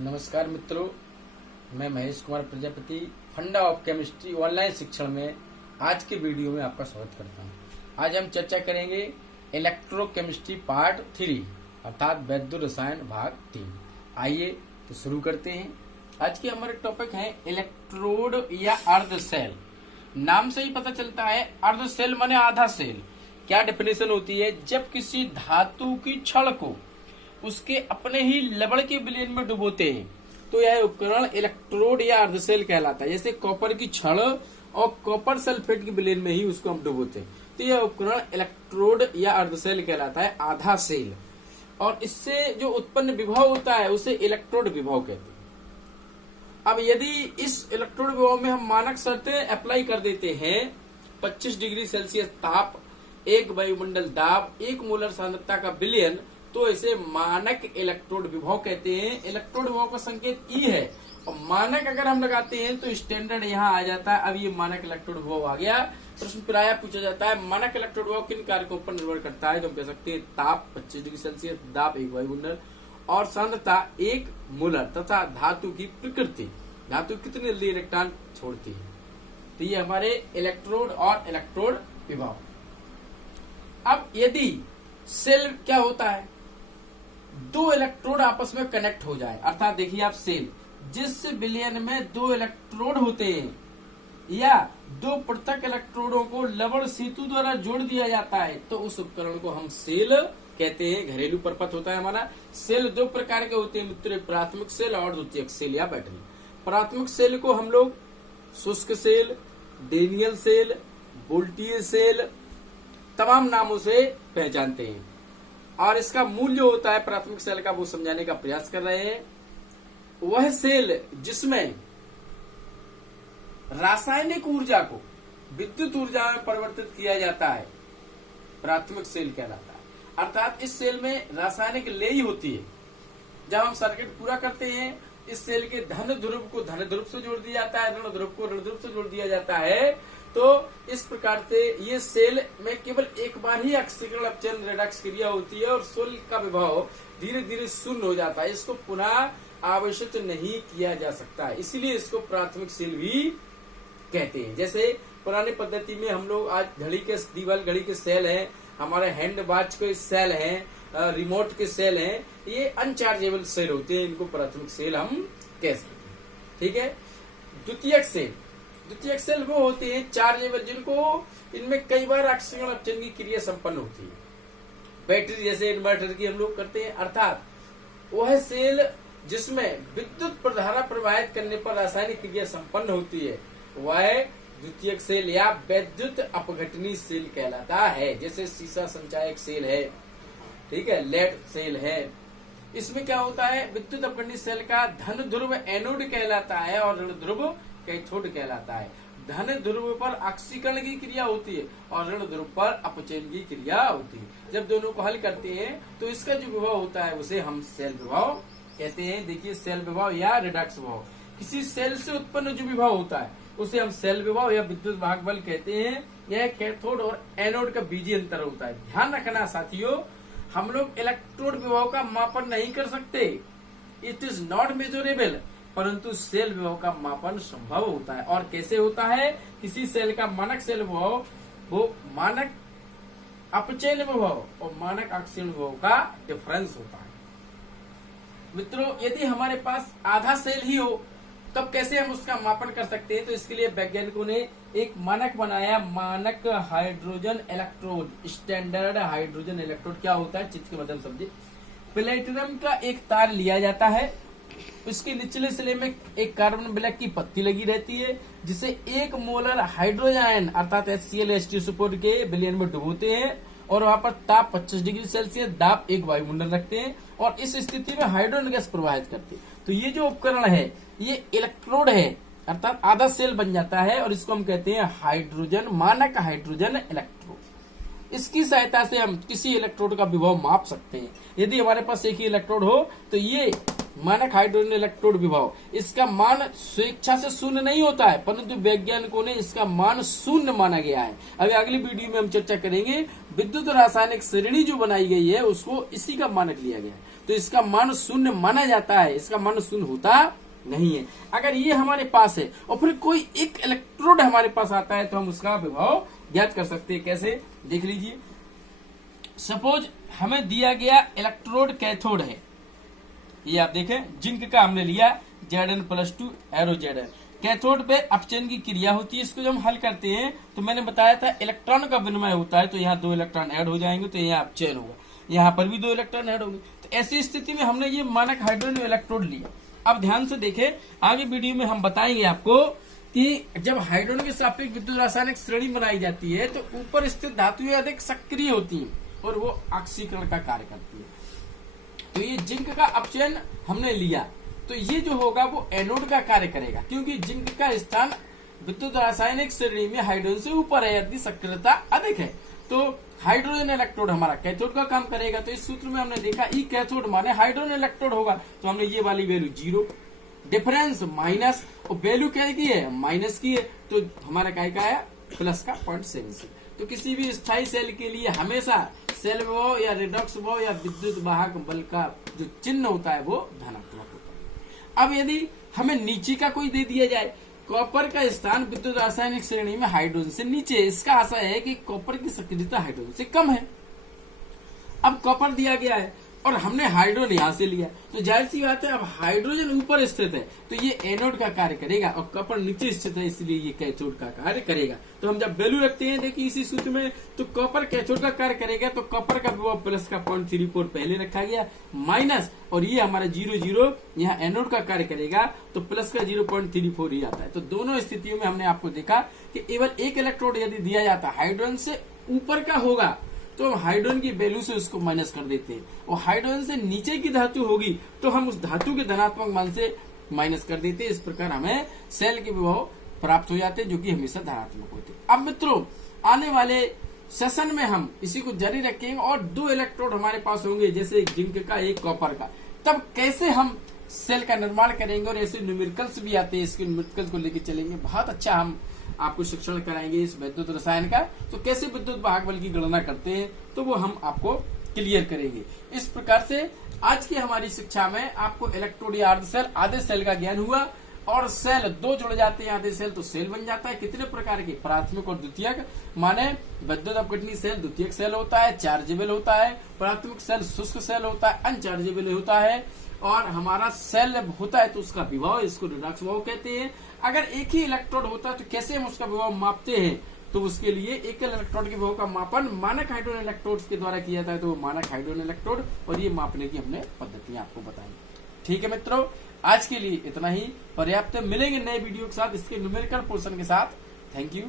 नमस्कार मित्रों, मैं महेश कुमार प्रजापति फंडा ऑफ केमिस्ट्री ऑनलाइन शिक्षण में आज के वीडियो में आपका स्वागत करता हूं। आज हम चर्चा करेंगे इलेक्ट्रोकेमिस्ट्री पार्ट 3 अर्थात वैद्युत रसायन भाग 3। आइए तो शुरू करते हैं। आज के हमारे टॉपिक है इलेक्ट्रोड या अर्ध सेल। नाम से ही पता चलता है अर्ध सेल माने आधा सेल। क्या डेफिनेशन होती है? जब किसी धातु की छड़ को उसके अपने ही लवण के विलयन में डुबोते हैं तो यह उपकरण इलेक्ट्रोड या अर्धसेल कहलाता है। जैसे कॉपर की छड़ और कॉपर सल्फेट के विलयन में ही उसको हम डुबोते हैं तो यह उपकरण इलेक्ट्रोड या अर्धसेल कहलाता है, आधा सेल। और इससे जो उत्पन्न विभव होता है उसे इलेक्ट्रोड विभव कहते हैं। अब यदि इस इलेक्ट्रोड विभव में हम मानक शर्तें अप्लाई कर देते हैं, 25 डिग्री सेल्सियस ताप, 1 वायुमंडल दाब, 1 मोलर सांद्रता का विलयन, तो इसे मानक इलेक्ट्रोड विभव कहते हैं। इलेक्ट्रोड विभव का संकेत ई है और मानक अगर हम लगाते हैं तो स्टैंडर्ड यहाँ आ जाता है। अब ये मानक इलेक्ट्रोड विभव आ गया। प्रश्न प्रायः पूछा जाता है मानक इलेक्ट्रोड विभव किन कारकों पर निर्भर करता है? तो हम कह सकते हैं ताप 25 डिग्री सेल्सियस, दाब 1 वायुमंडल और सांद्रता 1 मोलर तथा धातु की प्रकृति, धातु कितनी जल्दी इलेक्ट्रॉन छोड़ती है। तो ये हमारे इलेक्ट्रोड और इलेक्ट्रोड विभव। अब यदि सेल क्या होता है, दो इलेक्ट्रोड आपस में कनेक्ट हो जाए, अर्थात देखिए आप सेल जिस विलयन में 2 इलेक्ट्रोड होते हैं या 2 पृथक इलेक्ट्रोडों को लवण सेतु द्वारा जोड़ दिया जाता है तो उस उपकरण को हम सेल कहते हैं। घरेलू परपथ होता है हमारा। सेल 2 प्रकार के होते हैं मित्रों, प्राथमिक सेल और द्वितीयक सेल या बैटरी। प्राथमिक सेल को हम लोग शुष्क सेल, डेनियल सेल, वोल्टीय सेल तमाम नामों से पहचानते हैं और इसका मूल जो होता है प्राथमिक सेल का वो समझाने का प्रयास कर रहे हैं। वह सेल जिसमें रासायनिक ऊर्जा को विद्युत ऊर्जा में परिवर्तित किया जाता है प्राथमिक सेल कहलाता है। अर्थात इस सेल में रासायनिक लेई होती है। जब हम सर्किट पूरा करते हैं इस सेल के धन ध्रुव को धन ध्रुव से जोड़ दिया जाता है, ऋण ध्रुव को ऋण ध्रुव से जोड़ दिया जाता है। तो इस प्रकार से ये सेल में केवल एक बार ही ऑक्सीकरण अपचयन रिडक्स क्रिया होती है और सेल का विभव धीरे धीरे शून्य हो जाता है। इसको पुनः आवेशित नहीं किया जा सकता, इसीलिए इसको प्राथमिक सेल भी कहते हैं। जैसे पुरानी पद्धति में हम लोग आज घड़ी के दीवार घड़ी के सेल हैं, हमारे हैंड वॉच के सेल हैं, रिमोट के सेल हैं, ये अनचार्जेबल सेल होते हैं, इनको प्राथमिक सेल हम कह सकते हैं। ठीक है। द्वितीयक सेल वो होते हैं चार्जेबल, जिनको इनमें कई बार ऑक्सीकरण अपचयन की क्रिया संपन्न होती है। बैटरी जैसे इन्वर्टर की हम लोग करते हैं। अर्थात वह सेल जिसमें विद्युत प्रधारा प्रवाहित करने पर रासायनिक क्रिया संपन्न होती है वह द्वितीयक सेल या वैद्युत अपघटनी सेल कहलाता है। जैसे सीसा संचायक सेल है, ठीक है, लेड सेल है। इसमें क्या होता है, विद्युत अपघटनी सेल का धन ध्रुव एनोड कहलाता है और ऋण ध्रुव कैथोड कहलाता है। धन ध्रुव पर ऑक्सीकरण की क्रिया होती है और ऋण ध्रुव पर अपचयन की क्रिया होती है। जब दोनों को हल करते हैं तो इसका जो विभव होता है उसे हम सेल विभव कहते हैं। देखिए सेल विभव या रिडक्स विभव, किसी सेल से उत्पन्न जो विभव होता है उसे हम सेल विभव या विद्युत भाग बल कहते हैं। यह कैथोड और एनोड का बीजीय अंतर होता है। ध्यान रखना साथियों, हम लोग इलेक्ट्रोड विभव का मापन नहीं कर सकते, इट इज नॉट मेजरेबल, परंतु सेल विभव का मापन संभव होता है। और कैसे होता है? किसी सेल का मानक सेल विभव वो मानक अपचयन विभव और मानक ऑक्सीकरण विभव का डिफरेंस होता है। मित्रों, यदि हमारे पास आधा सेल ही हो तब कैसे हम उसका मापन कर सकते हैं? तो इसके लिए वैज्ञानिकों ने एक मानक बनाया, मानक hydrogen electrode, standard hydrogen electrode. क्या होता है चित्र के माध्यम समझिए। प्लेटिनम का एक तार लिया जाता है, इसके निचले सिरे में एक कार्बन ब्लैक की पत्ती लगी रहती है जिसे 1 मोलर हाइड्रोजन अर्थात HCl H2SO4 के विलयन में डुबोते हैं और वहां पर ताप 25 डिग्री सेल्सियस, दाब 1 वायुमंडल रखते हैं और इस स्थिति में हाइड्रोजन गैस प्रवाहित करते हैं। तो ये जो उपकरण है ये इलेक्ट्रोड है, अर्थात आधा सेल बन जाता है और इसको हम कहते हैं हाइड्रोजन, मानक हाइड्रोजन इलेक्ट्रोड। इसकी सहायता से हम किसी इलेक्ट्रोड का विभव माप सकते हैं। यदि हमारे पास एक ही इलेक्ट्रोड हो तो ये मानक हाइड्रोजन इलेक्ट्रोड विभव, इसका मान स्वेच्छा से शून्य नहीं होता है, परंतु वैज्ञानिकों ने इसका मान शून्य माना गया है। अभी अगली वीडियो में हम चर्चा करेंगे विद्युत रासायनिक श्रेणी जो बनाई गई है उसको इसी का मानक लिया गया है, तो इसका मान शून्य माना जाता है, इसका मान शून्य होता नहीं है। अगर ये हमारे पास है और फिर कोई एक इलेक्ट्रोड हमारे पास आता है तो हम उसका विभव ज्ञात कर सकते हैं। कैसे, देख लीजिए। सपोज हमें दिया गया इलेक्ट्रोड कैथोड है, ये आप देखें जिंक का हमने लिया Zn+2 एरो Zn। कैथोड पे अपचयन की क्रिया होती है, इसको जब हम हल करते हैं तो मैंने बताया था इलेक्ट्रॉन का विनिमय होता है, तो यहाँ 2 इलेक्ट्रॉन ऐड हो जाएंगे तो यहाँ अपचयन होगा, यहाँ पर भी 2 इलेक्ट्रॉन ऐड होंगे। तो ऐसी स्थिति में हमने ये मानक हाइड्रोजन इलेक्ट्रोड लिया। अब ध्यान से देखें, आगे वीडियो में हम बताएंगे आपको कि जब हाइड्रोजन के सापेक्ष विद्युत रासायनिक श्रेणी बनाई जाती है तो ऊपर स्थित धातुएं अधिक सक्रिय होती हैं और वो ऑक्सीकरण का कार्य करती है। तो ये जिंक का अपचयन हमने लिया तो ये जो होगा वो एनोड का कार्य करेगा, क्योंकि जिंक का स्थान विद्युत रासायनिक श्रेणी में हाइड्रोजन से ऊपर है यदि सक्रियता अधिक है। तो हाइड्रोजन इलेक्ट्रोड हमारा कैथोड का काम करेगा। तो इस सूत्र में हमने देखा ई कैथोड माने हाइड्रोजन इलेक्ट्रोड होगा, तो हमने ये वाली वैल्यू 0, डिफरेंस माइनस और वैल्यू क्या की है माइनस की है, तो हमारा क्या का आया प्लस का 0.7। तो किसी भी स्थायी सेल के लिए हमेशा सेल विभव या रिडक्स विभव या विद्युत वाहक बल का जो चिन्ह होता है वो धनात्मक होता है। अब यदि हमें नीचे का कोई दे दिया जाए, कॉपर का स्थान विद्युत रासायनिक श्रेणी में हाइड्रोजन से नीचे, इसका आशय है कि कॉपर की सक्रियता हाइड्रोजन से कम है। अब कॉपर दिया गया है और हमने हाइड्रोजन यहां से लिया, तो जाहिर सी बात है अब हाइड्रोजन ऊपर स्थित है तो ये एनोड का कार्य करेगा और कॉपर नीचे स्थित है इसलिए ये कैथोड का कार्य करेगा। तो हम जब वैल्यू रखते हैं देखिए इसी सूत्र में, तो कॉपर कैथोड का कार्य करेगा तो कॉपर का विभव प्लस का 0.34 पहले रखा गया माइनस, और ये हमारा 0 यहाँ एनोड का कार्य करेगा तो प्लस का 0.34 ही आता है। तो दोनों स्थितियों में हमने आपको देखा कि केवल एक इलेक्ट्रोड यदि दिया जाता हाइड्रोजन से ऊपर का होगा तो हम हाइड्रोजन की वैल्यू से उसको माइनस कर देते हैं, और हाइड्रोजन से नीचे की धातु होगी तो हम उस धातु के धनात्मक मान से माइनस कर देते हैं। इस प्रकार हमें सेल के विभव प्राप्त हो जाते हैं जो कि हमेशा धनात्मक होते हैं। अब मित्रों आने वाले सेशन में हम इसी को जारी रखेंगे और 2 इलेक्ट्रोड हमारे पास होंगे, जैसे एक जिंक का एक कॉपर का, तब कैसे हम सेल का निर्माण करेंगे और ऐसे न्यूमेरिकल्स भी आते हैं, इसके न्यूमेरिकल्स को लेकर चलेंगे। बहुत अच्छा हम आपको शिक्षण कराएंगे इस विद्युत रसायन का, तो कैसे विद्युत वाहक बल की गणना करते हैं तो वो हम आपको क्लियर करेंगे। इस प्रकार से आज की हमारी शिक्षा में आपको इलेक्ट्रोड या अर्ध सेल आधे सेल का ज्ञान हुआ, और सेल 2 जुड़ जाते हैं आधे सेल तो सेल बन जाता है। कितने प्रकार के, प्राथमिक और द्वितीयक, माने विद्युत अपघटनीय सेल द्वितीयक सेल होता है, चार्जेबल होता है, प्राथमिक सेल शुष्क सेल होता है, अनचार्जेबल होता है, और हमारा सेल होता है तो उसका विभव, इसको रिडक्स विभव कहते हैं। अगर एक ही इलेक्ट्रोड होता है तो कैसे हम उसका विभव मापते हैं, तो उसके लिए एक इलेक्ट्रोड के विभव का मापन मानक हाइड्रोजन इलेक्ट्रोड के द्वारा किया जाता है, तो मानक हाइड्रोजन इलेक्ट्रोड, और ये मापने की हमने पद्धतियां आपको बताई। ठीक है मित्रों, आज के लिए इतना ही पर्याप्त। मिलेंगे नए वीडियो के साथ इसके न्यूमेरिकल पोर्शन के साथ। Thank you.